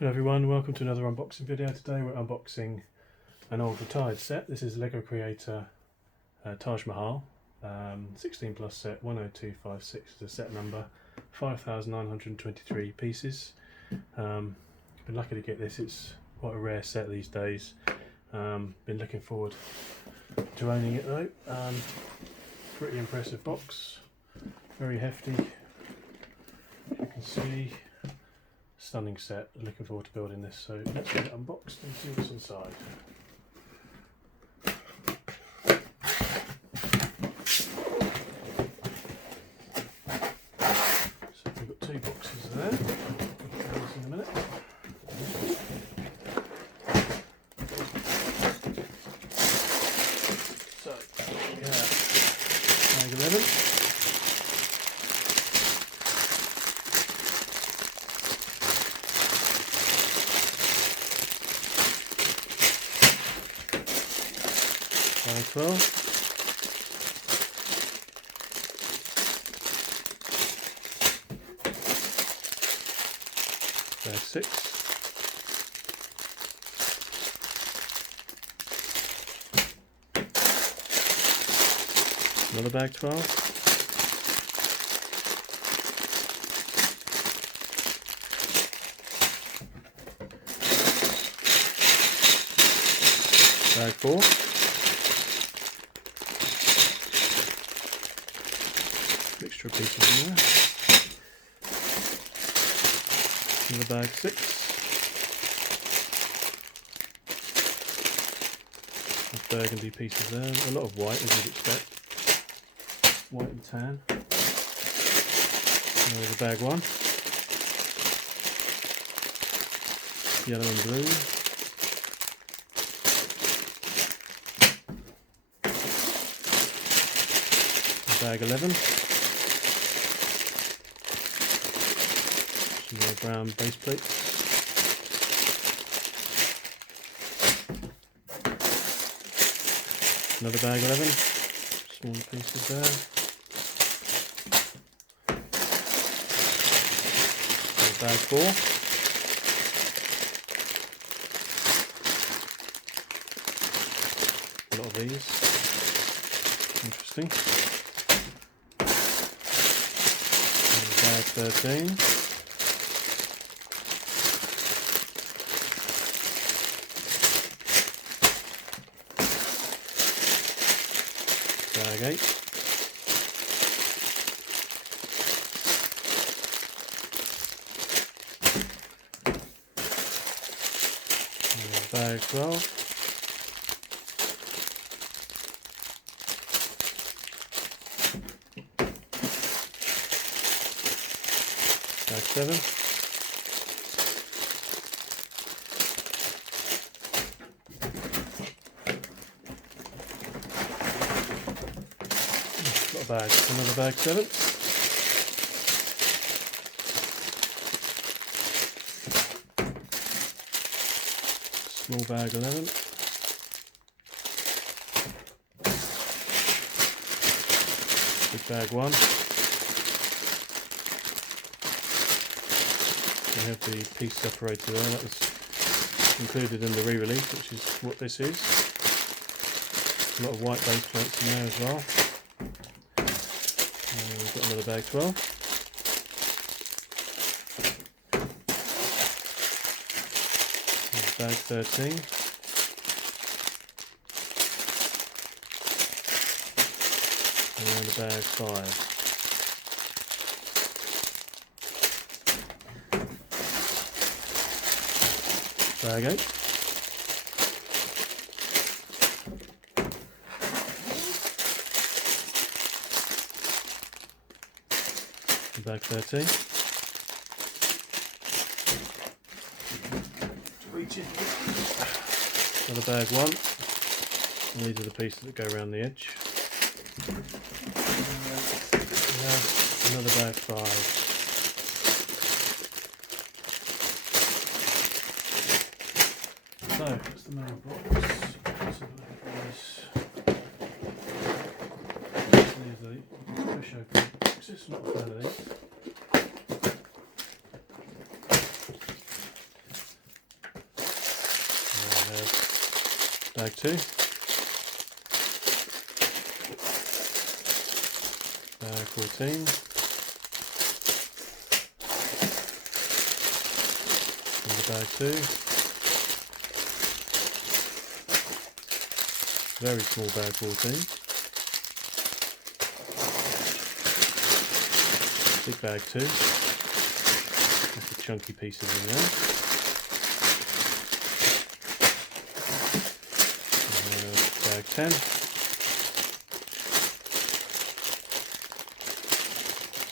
Hello everyone, welcome to another unboxing video. Today we're unboxing an old retired set. This is Lego Creator Taj Mahal 16 plus set 10256 is the set number, 5,923 pieces. Been lucky to get this, it's quite a rare set these days. Been looking forward to owning it though. Pretty impressive box, very hefty, you can see. Stunning set, looking forward to building this, so let's get it unboxed and see what's inside. So we've got two boxes there, I'll show this in a minute. So we have bag 11. Bag 12, bag 6, another bag 12, bag 4, mixture of pieces in there, another bag 6, burgundy pieces there, a lot of white as you'd expect, white and tan. There's a bag 1, yellow and blue, bag 11, some more brown base plates, another bag 11, smaller pieces there, bag 4, a lot of these, interesting, bag 13, bag 8, bag 12, bag 7, got a bag, another bag 7, small bag 11, big bag 1. We have the piece separator there, that was included in the re-release, which is what this is. A lot of white base plates in there as well. And we've got another bag 12. There's bag 13. And a bag 5. Bag 8, bag 13, another bag 1, and these are the pieces that go around the edge, another bag 5. So, that's the main box. Let's have a look at this. These are the push open boxes, not a fan of these. bag 2. Bag 14. Another bag 2. Very small bag 14. Big bag 2. Lots of chunky pieces in there. Bag 10.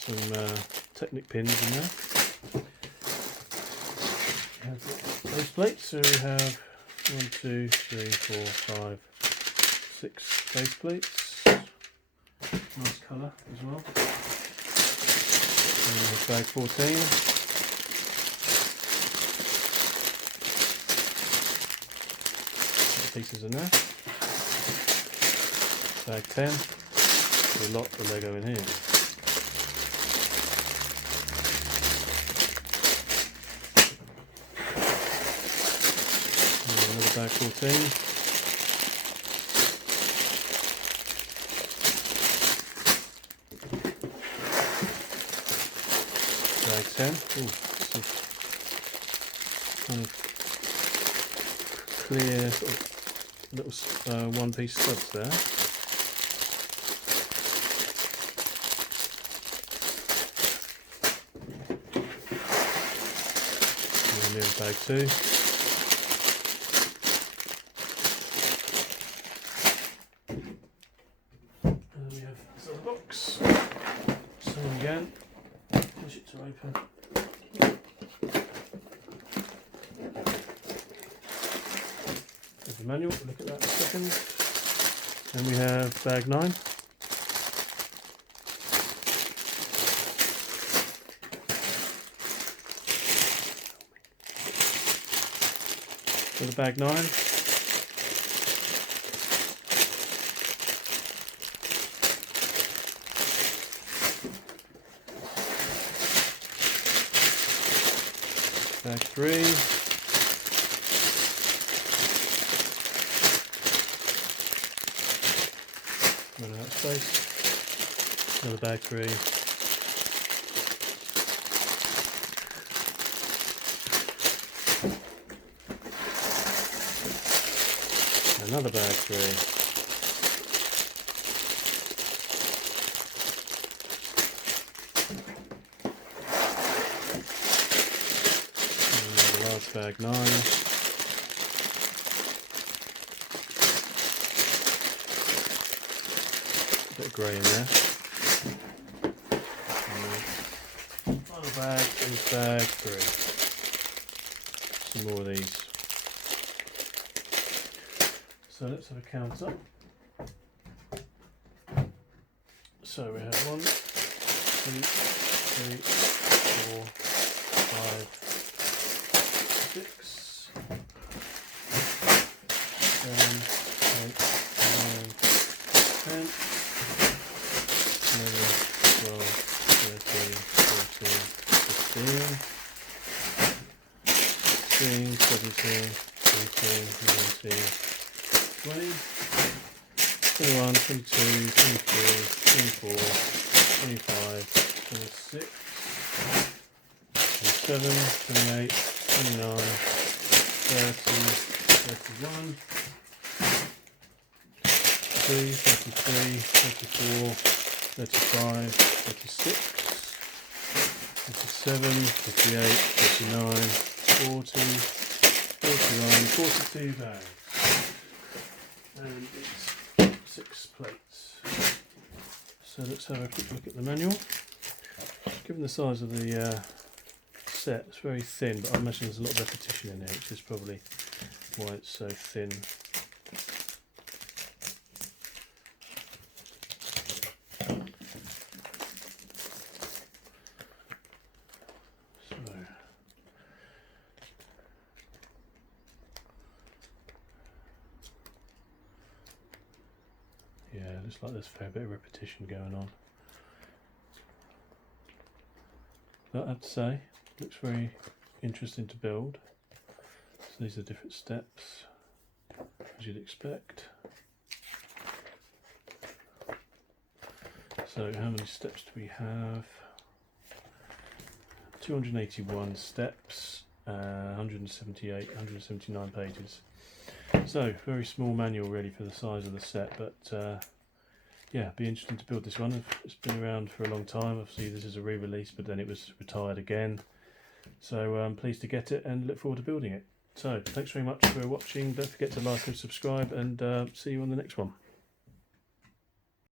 Some Technic pins in there. We have base plates, so we have 1, 2, 3, 4, 5, 6 base plates. Nice colour as well. And we have bag 14. Pieces in there. Bag 10. There's a lot of Lego in here. And another bag 14. Bag 10. Ooh, some kind of clear sort of little one-piece studs there. And then bag 2. And then we have this other box. Same again. Push it to open. The manual, look at that in a second. Then we have bag 9. So the bag 9. Bag 3. Run out of space. Another bag 3. Another bag 3. And another large bag 9. Bit of grey in there. And final bag is bag 3. Some more of these. So let's have a count up. So we have 1, 2, 3, 4, 5, 6, 7, 8, 9, 10. 11, 12, 13, 14, 15, 16, 17, 18, 19, 20, 21, 22, 23, 24, 25, 26, 27, 28, 29, 30, 31, 33, 34, 35, 36, 37, 38, 39, 40, 41, 42 bags. And it's 6 plates. So let's have a quick look at the manual. Given the size of the set, it's very thin, but I imagine there's a lot of repetition in there, which is probably why it's so thin. Yeah, looks like there's a fair bit of repetition going on. But I have to say, looks very interesting to build. So these are different steps. as you'd expect. So how many steps do we have? 281 steps, 179 pages. So very small manual really for the size of the set, but yeah, it'd be interesting to build this one. It's been around for a long time. Obviously this is a re-release, but then it was retired again. So I'm pleased to get it and look forward to building it. So thanks very much for watching. Don't forget to like and subscribe, and see you on the next one.